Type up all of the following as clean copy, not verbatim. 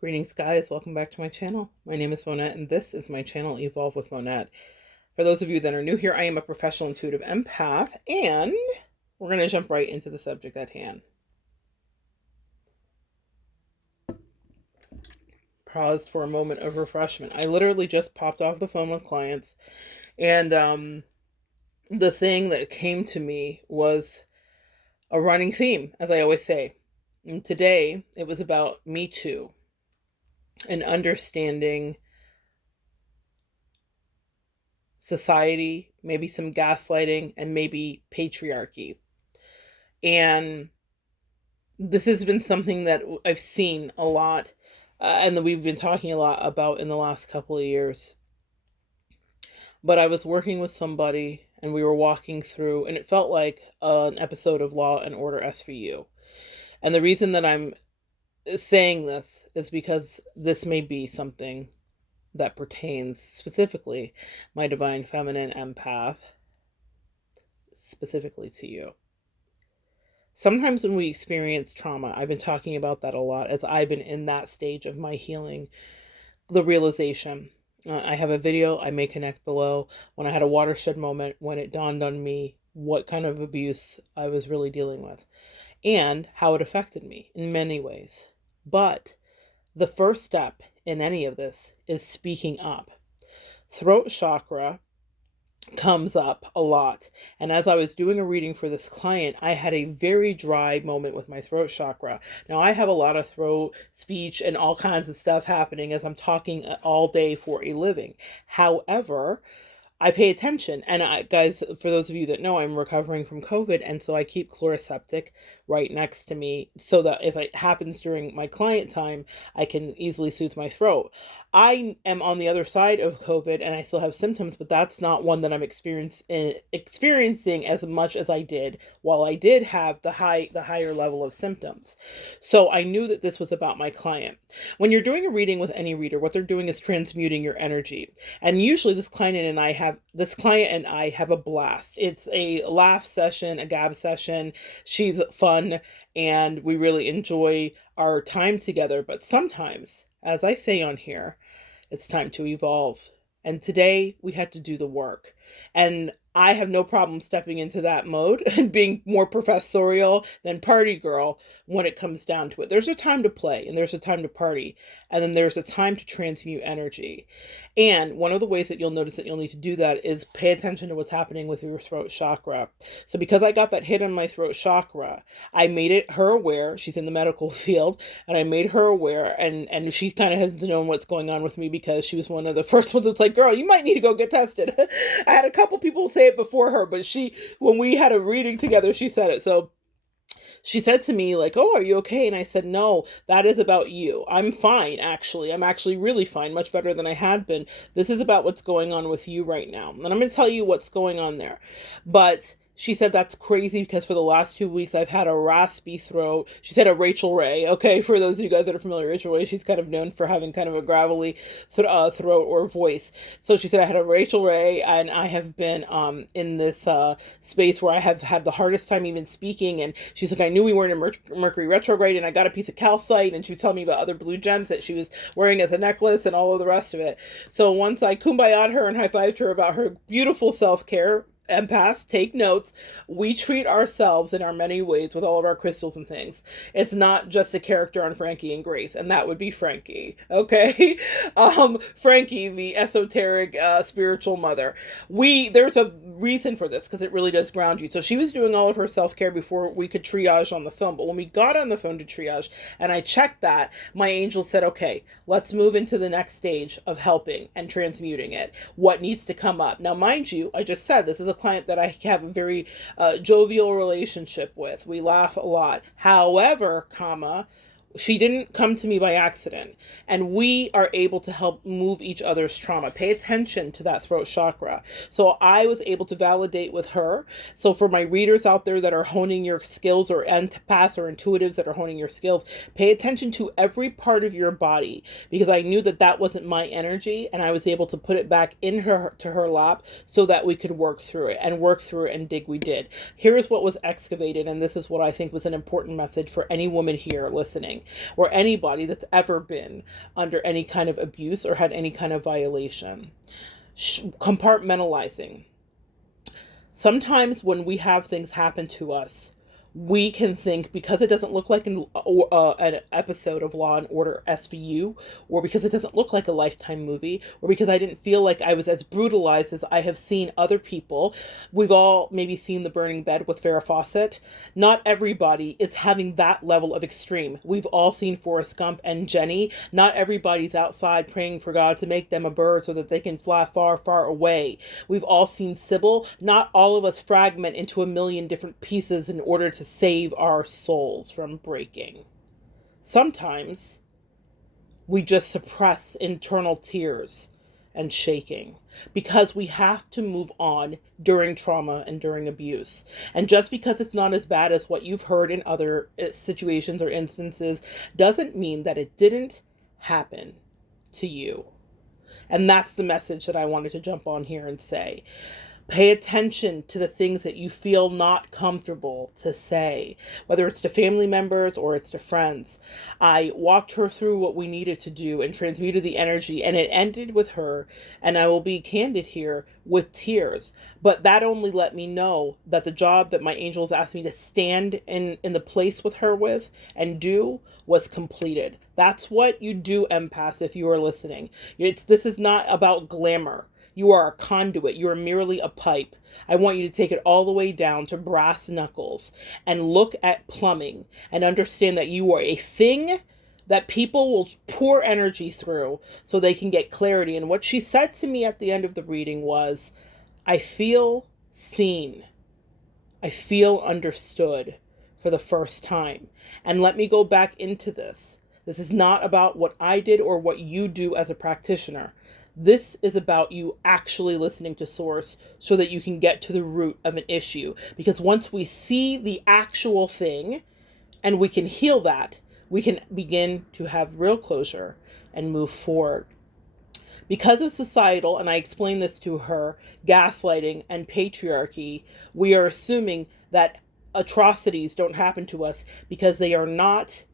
Greetings, guys. Welcome back to my channel. My name is Monette, and this is my channel, Evolve with Monette. For those of you that are new here, I am a professional intuitive empath, and we're going to jump right into the subject at hand. Paused for a moment of refreshment. I literally just popped off the phone with clients, and the thing that came to me was a running theme, as I always say. And today, it was about Me Too and understanding society, maybe some gaslighting, and maybe patriarchy. And this has been something that I've seen a lot and that we've been talking a lot about in the last couple of years. But I was working with somebody and we were walking through, and it felt like an episode of Law and Order SVU. And the reason that I'm saying this is because this may be something that pertains specifically my divine feminine empath, specifically to you. Sometimes when we experience trauma, I've been talking about that a lot as I've been in that stage of my healing, the realization. I have a video I may connect below when I had a watershed moment when it dawned on me what kind of abuse I was really dealing with and how it affected me in many ways. But the first step in any of this is speaking up. Throat chakra comes up a lot. And as I was doing a reading for this client, I had a very dry moment with my throat chakra. Now, I have a lot of throat, speech, and all kinds of stuff happening as I'm talking all day for a living. However, I pay attention. And guys, for those of you that know, I'm recovering from COVID. And so I keep Chloraseptic right next to me so that if it happens during my client time, I can easily soothe my throat. I am on the other side of COVID and I still have symptoms, but that's not one that I'm experiencing as much as I did while I did have the higher level of symptoms. So I knew that this was about my client. When you're doing a reading with any reader, what they're doing is transmuting your energy. And usually this client and I have a blast. It's a laugh session, a gab session. She's fun and we really enjoy our time together. But sometimes, as I say on here, it's time to evolve. And today we had to do the work. And I have no problem stepping into that mode and being more professorial than party girl when it comes down to it. There's a time to play and there's a time to party, and then there's a time to transmute energy. And one of the ways that you'll notice that you'll need to do that is pay attention to what's happening with your throat chakra. So because I got that hit on my throat chakra, I made her aware. She's in the medical field, and I made her aware, and she kind of has known what's going on with me because she was one of the first ones that's like, girl, you might need to go get tested. I had a couple people say it before her, but when we had a reading together, she said it. So she said to me, like, oh, are you okay? And I said, no, that is about you. I'm fine, actually. I'm actually really fine, much better than I had been. This is about what's going on with you right now. And I'm going to tell you what's going on there. But she said that's crazy because for the last 2 weeks I've had a raspy throat. She said a Rachel Ray. Okay, for those of you guys that are familiar with Rachel Ray, she's kind of known for having kind of a gravelly throat or voice. So she said I had a Rachel Ray, and I have been in this space where I have had the hardest time even speaking. And she's like, I knew we weren't in Mercury retrograde, and I got a piece of calcite, and she was telling me about other blue gems that she was wearing as a necklace and all of the rest of it. So once I kumbaya'd her and high-fived her about her beautiful self-care, empaths, take notes. We treat ourselves in our many ways with all of our crystals and things. It's not just a character on Frankie and Grace, and that would be Frankie. Okay, Frankie, the esoteric spiritual mother. There's a reason for this because it really does ground you. So she was doing all of her self-care before we could triage on the phone. But when we got on the phone to triage and I checked that, my angel said, okay, let's move into the next stage of helping and transmuting it. What needs to come up? Now, mind you, I just said this is a client that I have a very jovial relationship with. We laugh a lot. However, she didn't come to me by accident, and we are able to help move each other's trauma. Pay attention to that throat chakra. So I was able to validate with her. So for my readers out there that are honing your skills, or empaths or intuitives that are honing your skills, pay attention to every part of your body, because I knew that that wasn't my energy, and I was able to put it back in to her lap so that we could work through it, and dig we did. Here is what was excavated, and this is what I think was an important message for any woman here listening. or anybody that's ever been under any kind of abuse or had any kind of violation. Compartmentalizing. Sometimes when we have things happen to us, we can think because it doesn't look like an episode of Law and Order SVU, or because it doesn't look like a Lifetime movie, or because I didn't feel like I was as brutalized as I have seen other people. We've all maybe seen The Burning Bed with Farrah Fawcett. Not everybody is having that level of extreme. We've all seen Forrest Gump and Jenny. Not everybody's outside praying for God to make them a bird so that they can fly far, far away. We've all seen Sybil. Not all of us fragment into a million different pieces in order to save our souls from breaking. Sometimes we just suppress internal tears and shaking because we have to move on during trauma and during abuse. And just because it's not as bad as what you've heard in other situations or instances doesn't mean that it didn't happen to you. And that's the message that I wanted to jump on here and say. Pay attention to the things that you feel not comfortable to say, whether it's to family members or it's to friends. I walked her through what we needed to do and transmuted the energy, and it ended with her, and I will be candid here, with tears. But that only let me know that the job that my angels asked me to stand in the place with her with and do was completed. That's what you do, empaths, if you are listening. This is not about glamour. You are a conduit. You are merely a pipe. I want you to take it all the way down to brass knuckles and look at plumbing and understand that you are a thing that people will pour energy through so they can get clarity. And what she said to me at the end of the reading was, I feel seen. I feel understood for the first time. And let me go back into this. This is not about what I did or what you do as a practitioner. This is about you actually listening to source so that you can get to the root of an issue. Because once we see the actual thing and we can heal that, we can begin to have real closure and move forward. Because of societal, and I explained this to her, gaslighting and patriarchy, we are assuming that atrocities don't happen to us because they are not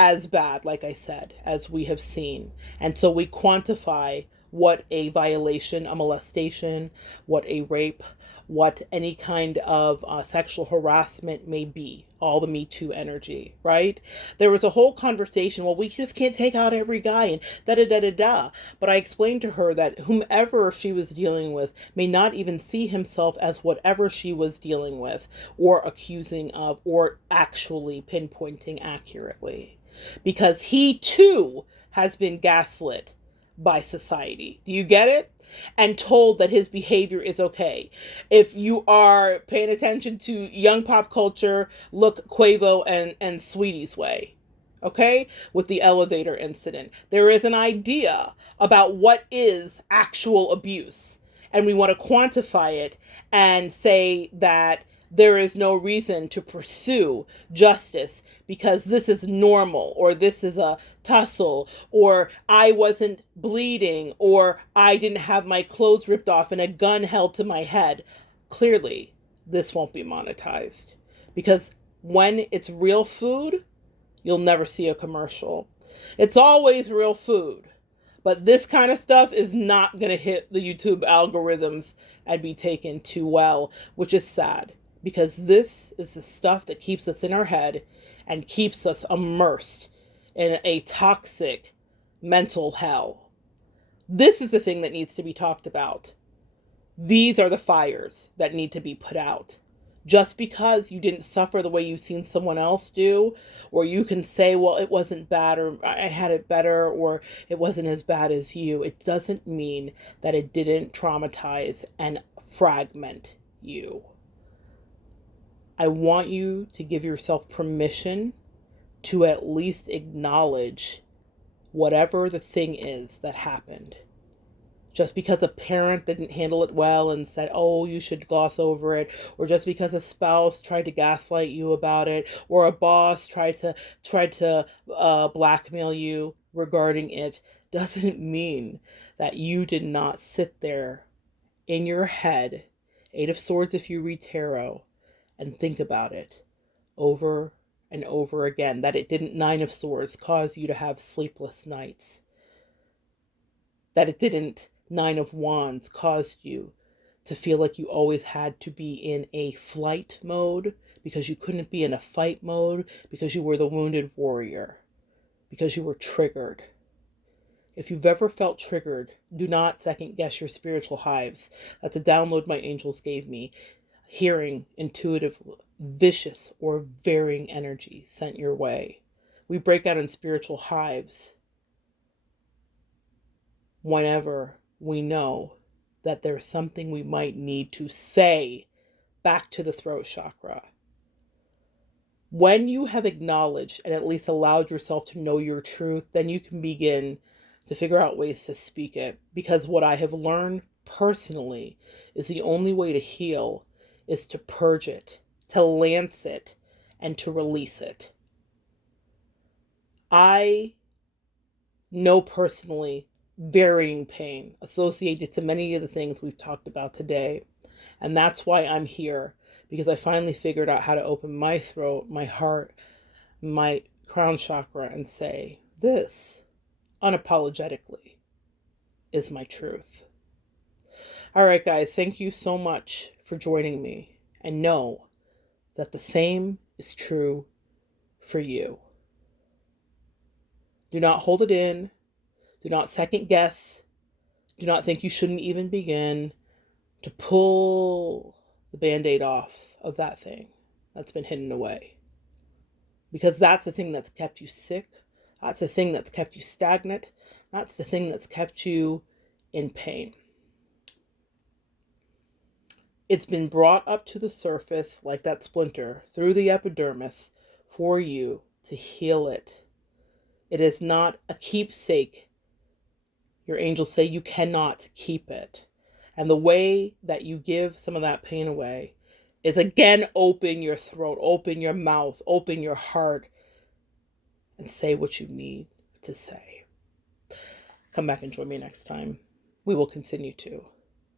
as bad, like I said, as we have seen. And so we quantify what a violation, a molestation, what a rape, what any kind of sexual harassment may be. All the Me Too energy, right? There was a whole conversation, well, we just can't take out every guy and da-da-da-da-da. But I explained to her that whomever she was dealing with may not even see himself as whatever she was dealing with or accusing of or actually pinpointing accurately. Because he too has been gaslit by society. Do you get it? And told that his behavior is okay. If you are paying attention to young pop culture, look Quavo and Sweetie's Way. Okay? With the elevator incident. There is an idea about what is actual abuse. And we want to quantify it and say that there is no reason to pursue justice because this is normal, or this is a tussle, or I wasn't bleeding, or I didn't have my clothes ripped off and a gun held to my head. Clearly, this won't be monetized because when it's real food, you'll never see a commercial. It's always real food. But this kind of stuff is not going to hit the YouTube algorithms and be taken too well, which is sad. Because this is the stuff that keeps us in our head and keeps us immersed in a toxic mental hell. This is the thing that needs to be talked about. These are the fires that need to be put out. Just because you didn't suffer the way you've seen someone else do, or you can say, well, it wasn't bad, or I had it better, or it wasn't as bad as you, it doesn't mean that it didn't traumatize and fragment you. I want you to give yourself permission to at least acknowledge whatever the thing is that happened. Just because a parent didn't handle it well and said, oh, you should gloss over it, or just because a spouse tried to gaslight you about it, or a boss tried to blackmail you regarding it, doesn't mean that you did not sit there in your head, Eight of Swords if you read tarot, and think about it over and over again, that it didn't, Nine of Swords, cause you to have sleepless nights, that it didn't, Nine of Wands, caused you to feel like you always had to be in a flight mode because you couldn't be in a fight mode because you were the wounded warrior, because you were triggered. If you've ever felt triggered, do not second guess your spiritual hives. That's a download my angels gave me. Hearing intuitive, vicious, or varying energy sent your way. We break out in spiritual hives whenever we know that there's something we might need to say back to the throat chakra. When you have acknowledged and at least allowed yourself to know your truth, then you can begin to figure out ways to speak it. Because what I have learned personally is the only way to heal is to purge it, to lance it, and to release it. I know personally varying pain associated to many of the things we've talked about today. And that's why I'm here, because I finally figured out how to open my throat, my heart, my crown chakra, and say, this, unapologetically, is my truth. All right, guys, thank you so much for joining me. And know that the same is true for you. Do not hold it in. Do not second guess. Do not think you shouldn't even begin to pull the Band-Aid off of that thing that's been hidden away. Because that's the thing that's kept you sick. That's the thing that's kept you stagnant. That's the thing that's kept you in pain. It's been brought up to the surface like that splinter through the epidermis for you to heal it. It is not a keepsake. Your angels say you cannot keep it. And the way that you give some of that pain away is, again, open your throat, open your mouth, open your heart, and say what you need to say. Come back and join me next time. We will continue to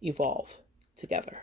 evolve together.